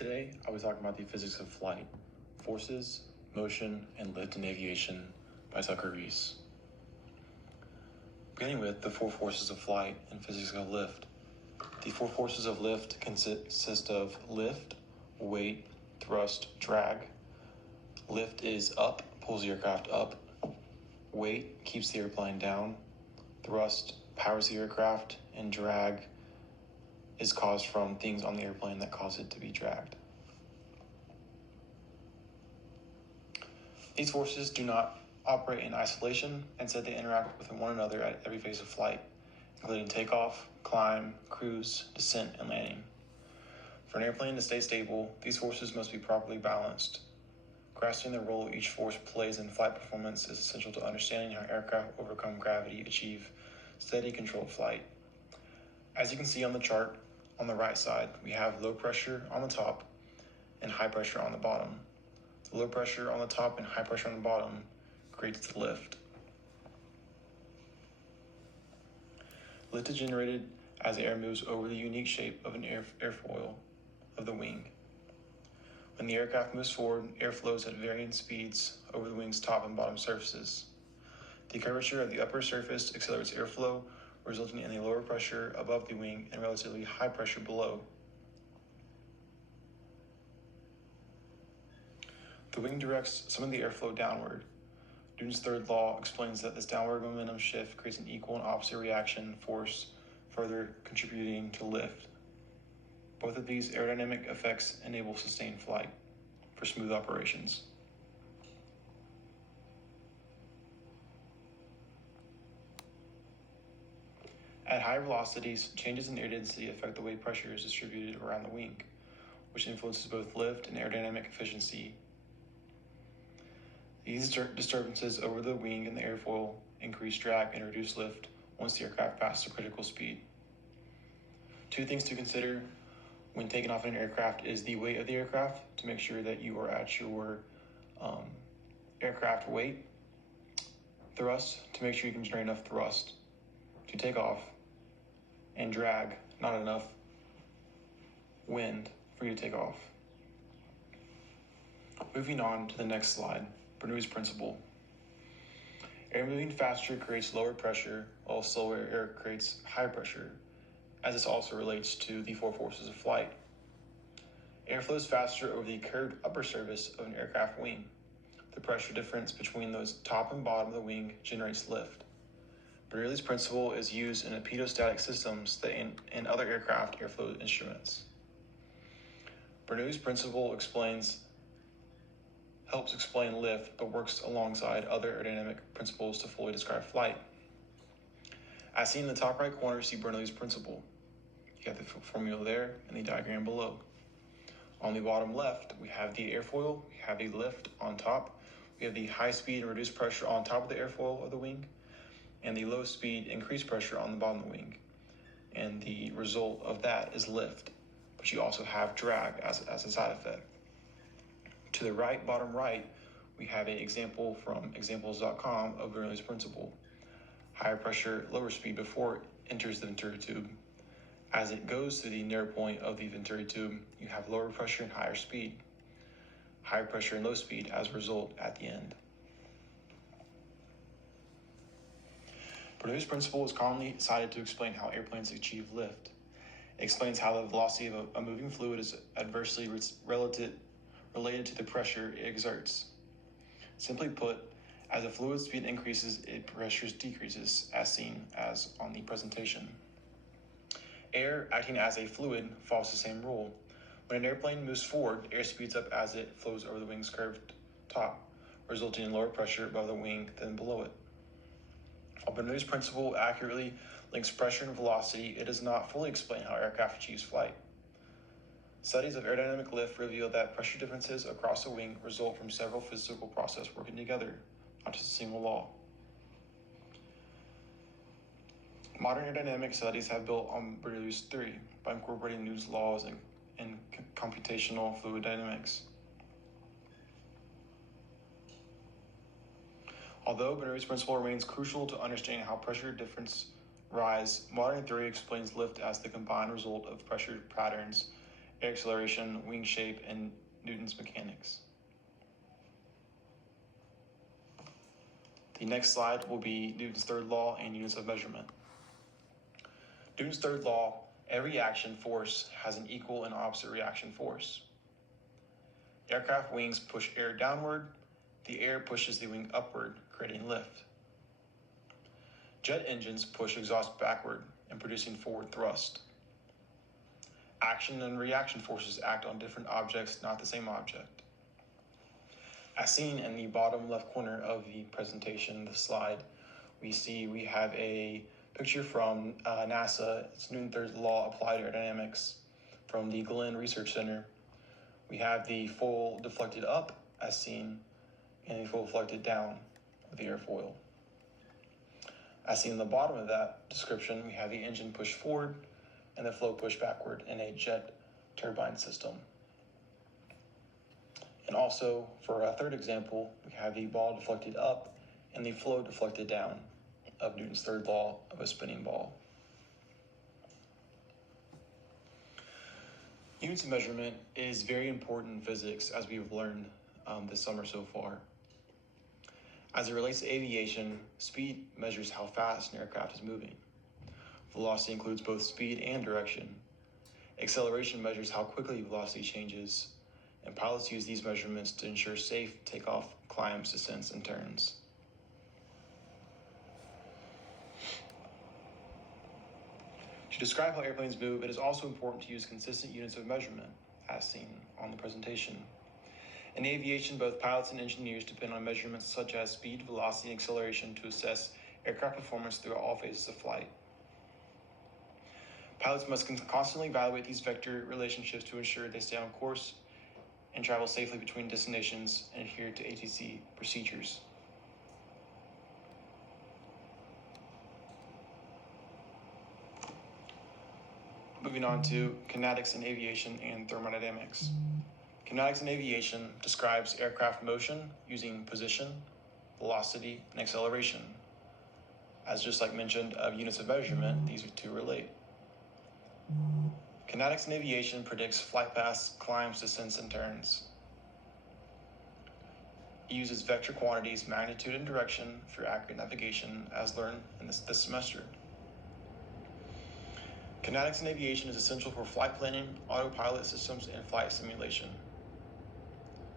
Today, I was talking about the physics of flight, forces, motion, and lift in aviation by Tucker Reese. Beginning with the four forces of flight and physics of lift. The four forces of lift consist of lift, weight, thrust, drag. Lift is up, pulls the aircraft up. Weight keeps the airplane down. Thrust powers the aircraft, and drag is caused from things on the airplane that cause it to be dragged. These forces do not operate in isolation, instead they interact with one another at every phase of flight, including takeoff, climb, cruise, descent, and landing. For an airplane to stay stable, these forces must be properly balanced. Grasping the role each force plays in flight performance is essential to understanding how aircraft overcome gravity, achieve steady, controlled flight. As you can see on the chart, on the right side, we have low pressure on the top and high pressure on the bottom. The low pressure on the top and high pressure on the bottom creates the lift. Lift is generated as air moves over the unique shape of an airfoil of the wing. When the aircraft moves forward, air flows at varying speeds over the wing's top and bottom surfaces. The curvature of the upper surface accelerates airflow, resulting in a lower pressure above the wing and relatively high pressure below. The wing directs some of the airflow downward. Newton's third law explains that this downward momentum shift creates an equal and opposite reaction force, further contributing to lift. Both of these aerodynamic effects enable sustained flight for smooth operations. At high velocities, changes in air density affect the way pressure is distributed around the wing, which influences both lift and aerodynamic efficiency. These disturbances over the wing and the airfoil increase drag and reduce lift once the aircraft passes a critical speed. Two things to consider when taking off an aircraft is the weight of the aircraft to make sure that you are at your aircraft weight, thrust to make sure you can generate enough thrust to take off, and drag, not enough wind for you to take off. Moving on to the next slide, Bernoulli's principle. Air moving faster creates lower pressure, while slower air creates high pressure, as this also relates to the four forces of flight. Air flows faster over the curved upper surface of an aircraft wing. The pressure difference between those top and bottom of the wing generates lift. Bernoulli's principle is used in pedostatic systems and other aircraft airflow instruments. Bernoulli's principle helps explain lift, but works alongside other aerodynamic principles to fully describe flight. As seen in the top right corner, see Bernoulli's principle. You have the formula there and the diagram below. On the bottom left, we have the airfoil, we have the lift on top, we have the high speed and reduced pressure on top of the airfoil of the wing, and the low speed increased pressure on the bottom of the wing. And the result of that is lift, but you also have drag as a side effect. To the right, bottom right, we have an example from examples.com of Bernoulli's principle. Higher pressure, lower speed before it enters the venturi tube. As it goes through the narrow point of the venturi tube, you have lower pressure and higher speed. Higher pressure and low speed as a result at the end. Bernoulli's principle is commonly cited to explain how airplanes achieve lift. It explains how the velocity of a moving fluid is adversely related to the pressure it exerts. Simply put, as the fluid speed increases, its pressure decreases, as seen as on the presentation. Air, acting as a fluid, follows the same rule. When an airplane moves forward, air speeds up as it flows over the wing's curved top, resulting in lower pressure above the wing than below it. While Bernoulli's principle accurately links pressure and velocity, it does not fully explain how aircraft achieves flight. Studies of aerodynamic lift reveal that pressure differences across the wing result from several physical processes working together, not just a single law. Modern aerodynamic studies have built on Bernoulli's theory by incorporating Newton's laws and computational fluid dynamics. Although Bernoulli's principle remains crucial to understanding how pressure differences rise, modern theory explains lift as the combined result of pressure patterns air acceleration, wing shape, and Newton's mechanics. The next slide will be Newton's third law and units of measurement. Newton's third law, every action force has an equal and opposite reaction force. Aircraft wings push air downward, the air pushes the wing upward, creating lift. Jet engines push exhaust backward and producing forward thrust. Action and reaction forces act on different objects, not the same object. As seen in the bottom left corner of the presentation, the slide, we have a picture from NASA. It's Newton's third law applied to aerodynamics from the Glenn Research Center. We have the full deflected up, as seen, and the full deflected down of the airfoil. As seen in the bottom of that description, we have the engine pushed forward and the flow pushed backward in a jet turbine system. And also, for a third example, we have the ball deflected up and the flow deflected down of Newton's third law of a spinning ball. Units of measurement is very important in physics, as we've learned this summer so far. As it relates to aviation, speed measures how fast an aircraft is moving. Velocity includes both speed and direction. Acceleration measures how quickly velocity changes, and pilots use these measurements to ensure safe takeoff, climbs, descents, and turns. To describe how airplanes move, it is also important to use consistent units of measurement, as seen on the presentation. In aviation, both pilots and engineers depend on measurements such as speed, velocity, and acceleration to assess aircraft performance throughout all phases of flight. Pilots must constantly evaluate these vector relationships to ensure they stay on course and travel safely between destinations and adhere to ATC procedures. Moving on to kinetics in aviation and thermodynamics. Kinetics in aviation describes aircraft motion using position, velocity, and acceleration. As just like mentioned of units of measurement, these two relate. Kinetics in aviation predicts flight paths, climbs, descents, and turns. It uses vector quantities, magnitude, and direction for accurate navigation, as learned in this semester. Kinetics in aviation is essential for flight planning, autopilot systems, and flight simulation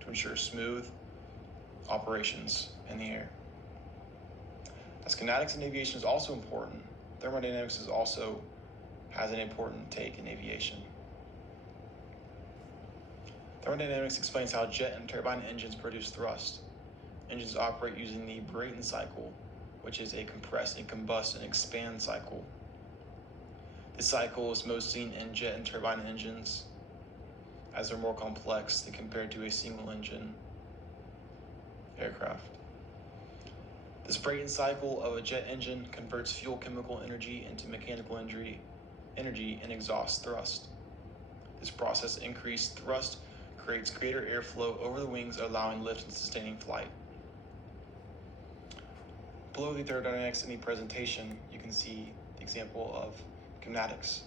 to ensure smooth operations in the air. As kinetics in aviation is also important, thermodynamics has an important take in aviation. Thermodynamics explains how jet and turbine engines produce thrust. Engines operate using the Brayton cycle, which is a compress and combust and expand cycle. This cycle is most seen in jet and turbine engines, as they're more complex than compared to a single engine aircraft. This Brayton cycle of a jet engine converts fuel chemical energy into mechanical energy and exhaust thrust. This process increased thrust creates greater airflow over the wings, allowing lift and sustaining flight. Below the thermodynamics in the presentation, you can see the example of kinetics.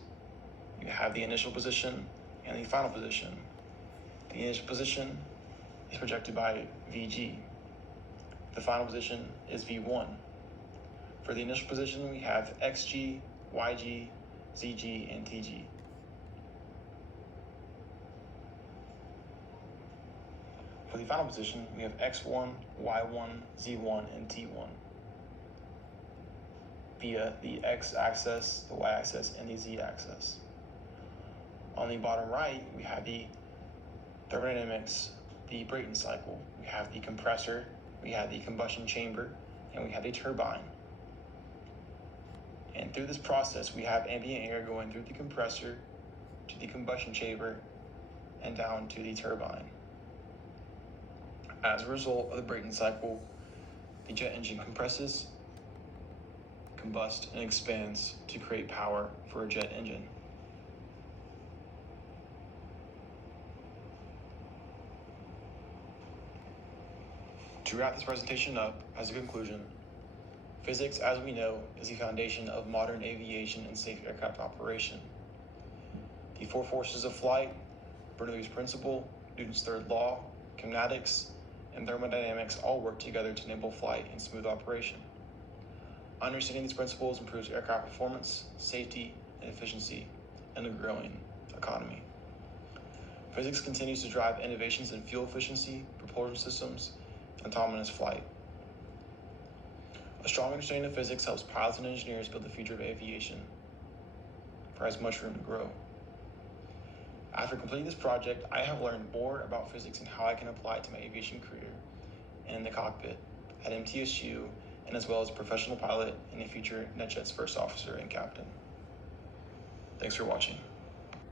You have the initial position and the final position. The initial position is projected by Vg. The final position is V1. For the initial position, we have xg, yg, zg, and tg. For the final position, we have x1, y1, z1, and t1 via the x-axis, the y-axis, and the z-axis. On the bottom right, we have the thermodynamics, the Brayton cycle. We have the compressor, we have the combustion chamber, and we have the turbine. And through this process, we have ambient air going through the compressor to the combustion chamber and down to the turbine. As a result of the Brayton cycle, the jet engine compresses, combusts, and expands to create power for a jet engine. To wrap this presentation up, as a conclusion, physics, as we know, is the foundation of modern aviation and safe aircraft operation. The four forces of flight, Bernoulli's principle, Newton's third law, kinematics, and thermodynamics all work together to enable flight and smooth operation. Understanding these principles improves aircraft performance, safety, and efficiency in a growing economy. Physics continues to drive innovations in fuel efficiency, propulsion systems, and autonomous flight. A strong understanding of physics helps pilots and engineers build the future of aviation, for it has much room to grow. After completing this project, I have learned more about physics and how I can apply it to my aviation career and in the cockpit at MTSU, and as well as a professional pilot and a future NetJets first officer and captain. Thanks for watching.